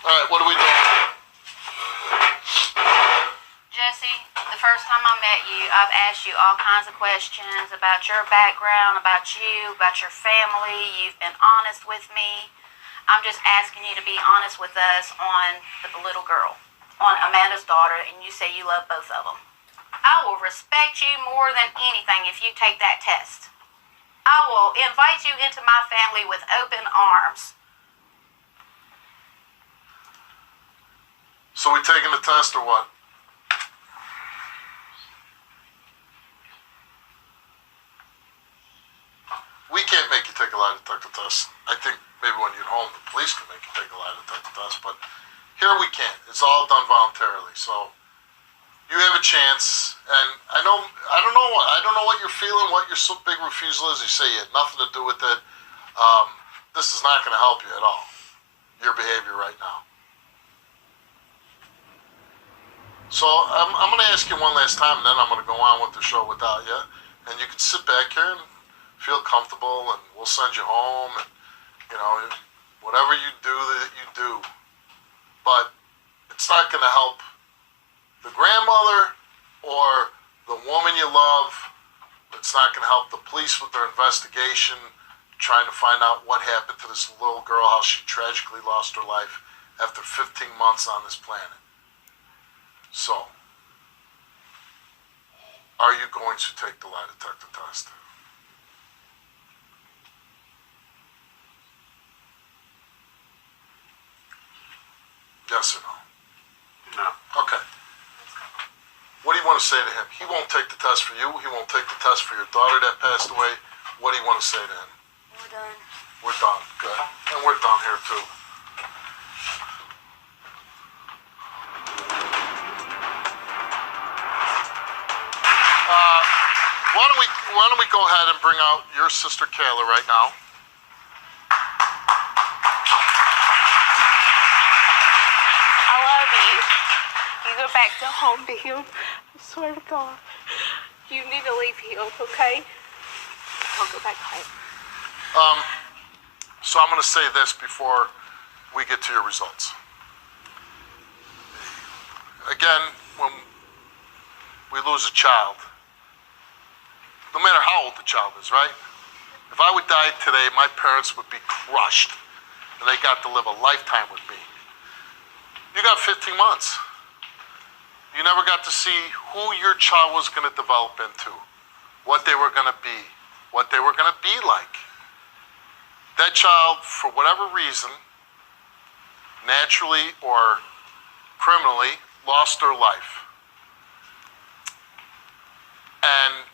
All right, what are we doing? Jesse, the first time I met you, I've asked you all kinds of questions about your background, about you, about your family. You've been honest with me. I'm just asking you to be honest with us on the little girl, on Amanda's daughter, and you say you love both of them. I will respect you more than anything if you take that test. I will invite you into my family with open arms. So we taking the test or what? We can't make you take a lie detector test. I think maybe when you're home, the police can make you take a lie detector test, but here we can't. It's all done voluntarily. So you have a chance, and I don't know what you're feeling, what your so big refusal is. You say you had nothing to do with it. This is not going to help you at all. Your behavior right now. So I'm going to ask you one last time, and then I'm going to go on with the show without you. And you can sit back here and feel comfortable, and we'll send you home, and, you know, whatever you do, that you do. But it's not going to help the grandmother or the woman you love. It's not going to help the police with their investigation, trying to find out what happened to this little girl, how she tragically lost her life after 15 months on this planet. So, are you going to take the lie detector test? Yes or no? No. Okay. What do you want to say to him? He won't take the test for you. He won't take the test for your daughter that passed away. What do you want to say to him? We're done. We're done. Good. And we're done here too. Why don't we go ahead and bring out your sister Kayla right now? I love you. You go back to home to him. I swear to God. You need to leave him, okay? I'll go back home. So I'm going to say this before we get to your results. Again, when we lose a child, no matter how old the child is, right? If I would die today, my parents would be crushed, and they got to live a lifetime with me. You got 15 months. You never got to see who your child was going to develop into, what they were going to be, what they were going to be like. That child, for whatever reason, naturally or criminally, lost their life. And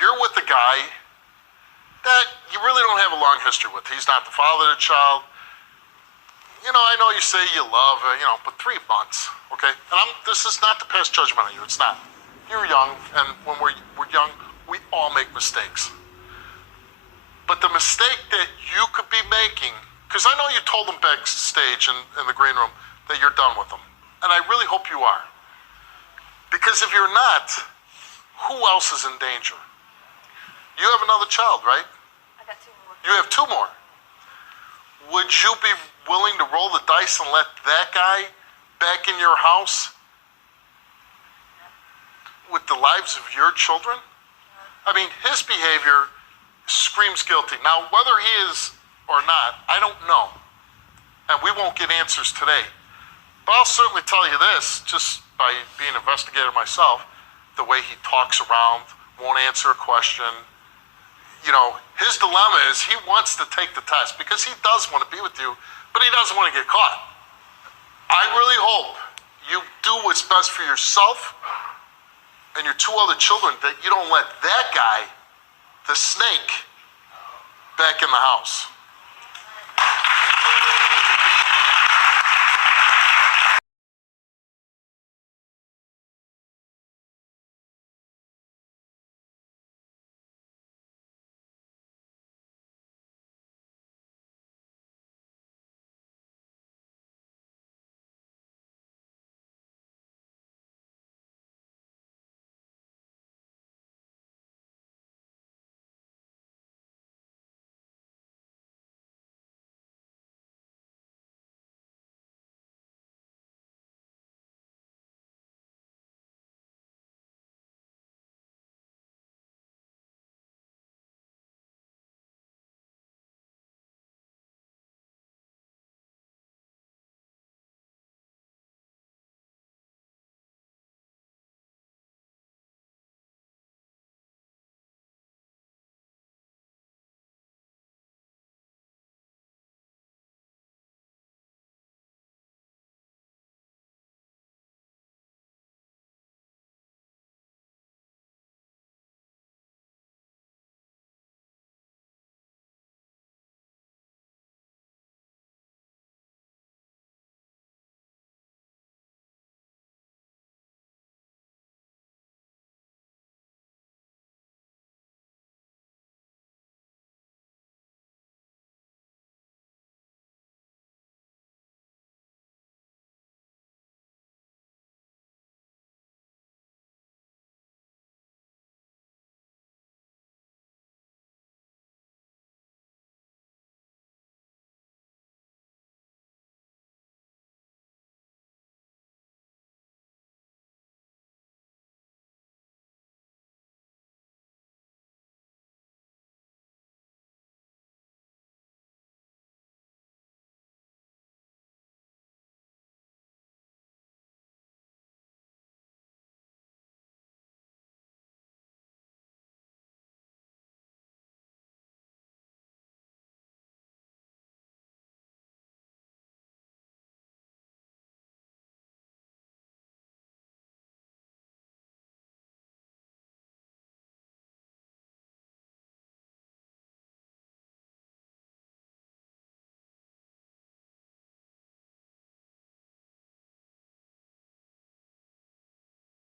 you're with a guy that you really don't have a long history with. He's not the father of the child. You know, I know you say you love, but 3 months, okay? And this is not to pass judgment on you. It's not. You're young, and when we're young, we all make mistakes. But the mistake that you could be making, because I know you told them backstage in the green room that you're done with them. And I really hope you are. Because if you're not, who else is in danger? You have another child, right? I got 2 more. You have 2 more. Would you be willing to roll the dice and let that guy back in your house with the lives of your children? I mean, his behavior screams guilty. Now, whether he is or not, I don't know. And we won't get answers today. But I'll certainly tell you this, just by being an investigator myself, the way he talks around, won't answer a question. You know, his dilemma is he wants to take the test because he does want to be with you, but he doesn't want to get caught. I really hope you do what's best for yourself and your 2 other children, that you don't let that guy, the snake, back in the house.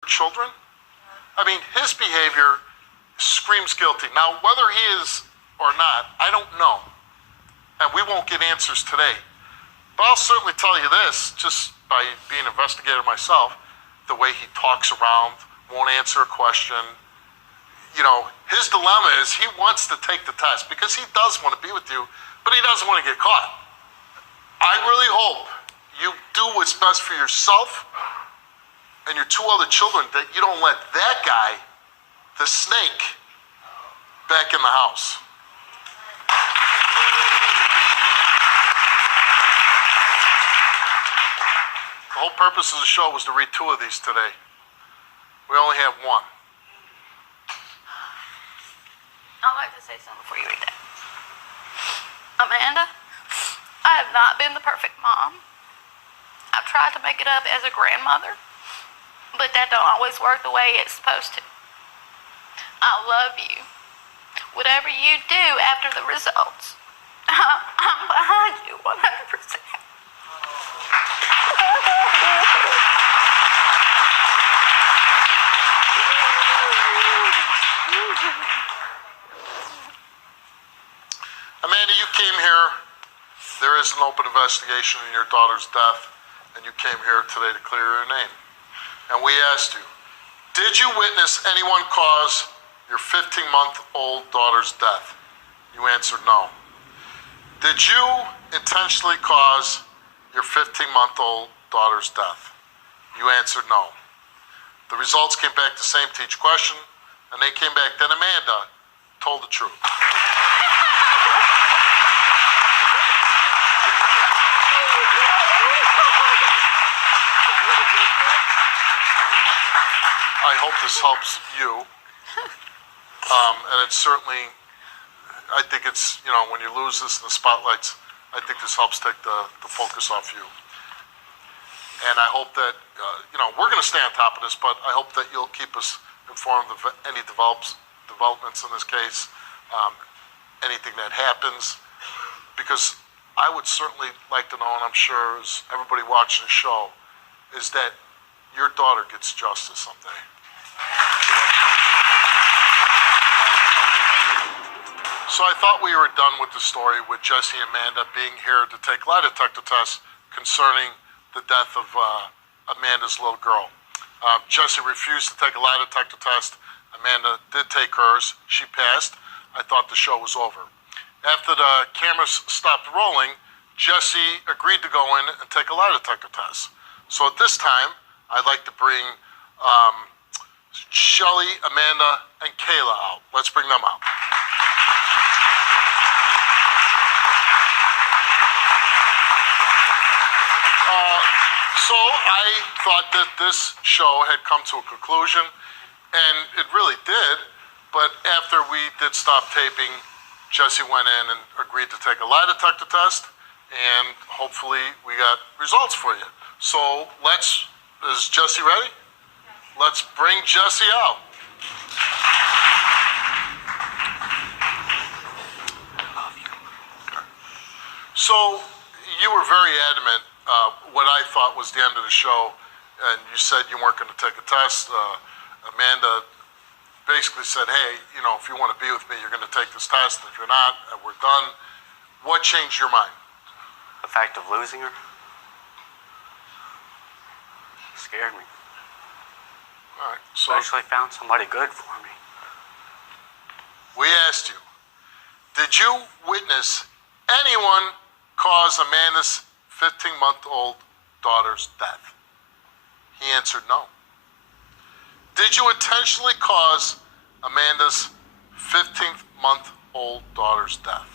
Children? I mean, his behavior screams guilty. Now, whether he is or not, I don't know. And we won't get answers today. But I'll certainly tell you this, just by being an investigator myself, the way he talks around, won't answer a question. You know, his dilemma is he wants to take the test because he does want to be with you, but he doesn't want to get caught. I really hope you do what's best for yourself and your 2 other children, that you don't let that guy, the snake, back in the house. The whole purpose of the show was to read 2 of these today. We only have 1. I'd like to say something before you read that. Amanda, I have not been the perfect mom. I've tried to make it up as a grandmother, but that don't always work the way it's supposed to. I love you. Whatever you do after the results, I'm behind you 100%. Amanda, you came here. There is an open investigation in your daughter's death, and you came here today to clear your name. And we asked you, did you witness anyone cause your 15-month-old daughter's death? You answered no. Did you intentionally cause your 15-month-old daughter's death? You answered no. The results came back the same to each question, and they came back that Amanda told the truth. I hope this helps you. And it's certainly, I think it's, when you lose this in the spotlights, I think this helps take the focus off you. And I hope that, we're going to stay on top of this, but I hope that you'll keep us informed of any developments in this case, anything that happens, because I would certainly like to know, and I'm sure as everybody watching the show, is that your daughter gets justice someday. So I thought we were done with the story with Jesse and Amanda being here to take lie detector tests concerning the death of Amanda's little girl. Jesse refused to take a lie detector test. Amanda did take hers. She passed. I thought the show was over. After the cameras stopped rolling, Jesse agreed to go in and take a lie detector test. So at this time, I'd like to bring Shelly, Amanda, and Kayla out. Let's bring them out. So I thought that this show had come to a conclusion, and it really did. But after we did stop taping, Jesse went in and agreed to take a lie detector test, and hopefully we got results for you. So is Jesse ready? Let's bring Jesse out. So you were very adamant, what I thought was the end of the show, and you said you weren't going to take a test. Amanda basically said, hey, if you want to be with me, you're going to take this test. If you're not, we're done. What changed your mind? The fact of losing her scared me. All right, so I actually found somebody good for me. we asked you, did you witness anyone cause Amanda's 15-month-old daughter's death? He answered no. Did you intentionally cause Amanda's 15-month-old daughter's death?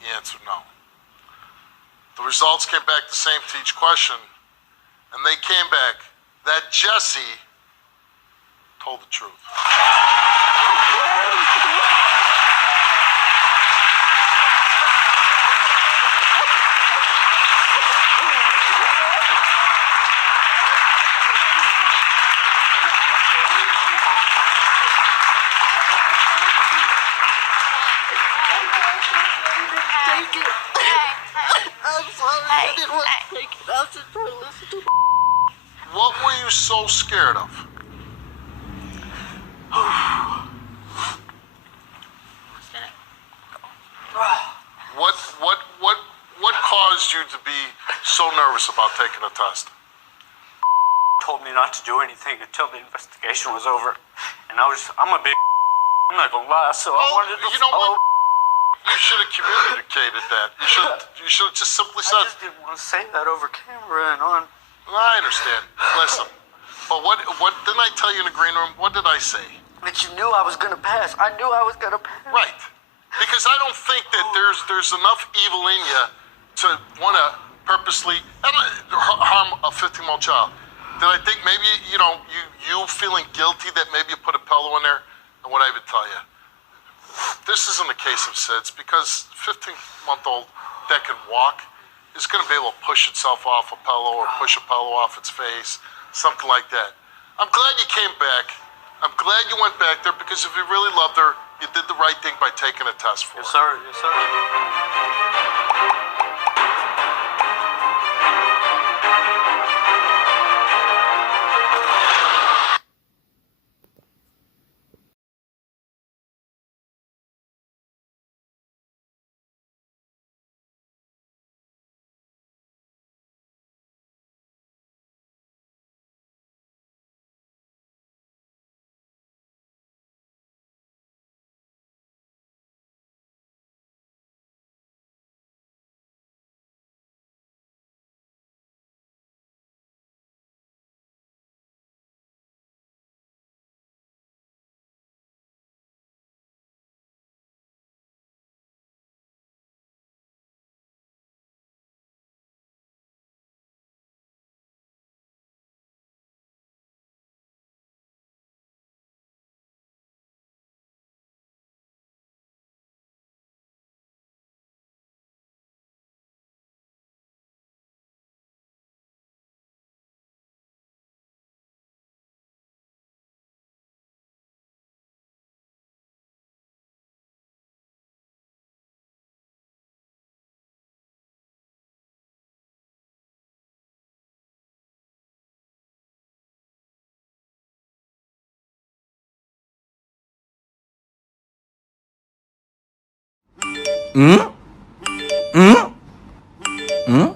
He answered no. The results came back the same to each question, and they came back that Jesse told the truth. I'm sorry. I didn't want to take it. I was just trying to listen to What were you so scared of? What caused you to be so nervous about taking a test? Told me not to do anything until the investigation was over. And I'm a big I'm not gonna lie, so I wanted to you know follow. what? You should have communicated that. You should have just simply I said, just didn't want to say that over camera and on. I understand. Listen. But what didn't I tell you in the green room? What did I say? But you knew I was gonna pass. I knew I was gonna pass. Right. Because I don't think that there's enough evil in you to want to purposely harm a 15-month child. Did I think maybe, you feeling guilty that maybe you put a pillow in there? And what I would tell you, this isn't a case of SIDS, because 15-month-old that can walk is going to be able to push itself off a pillow or push a pillow off its face, something like that. I'm glad you came back. I'm glad you went back there, because if you really loved her, you did the right thing by taking a test for her. Yes, sir. Yes, sir. Hmm? Hmm? Hmm?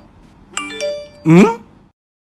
Hmm?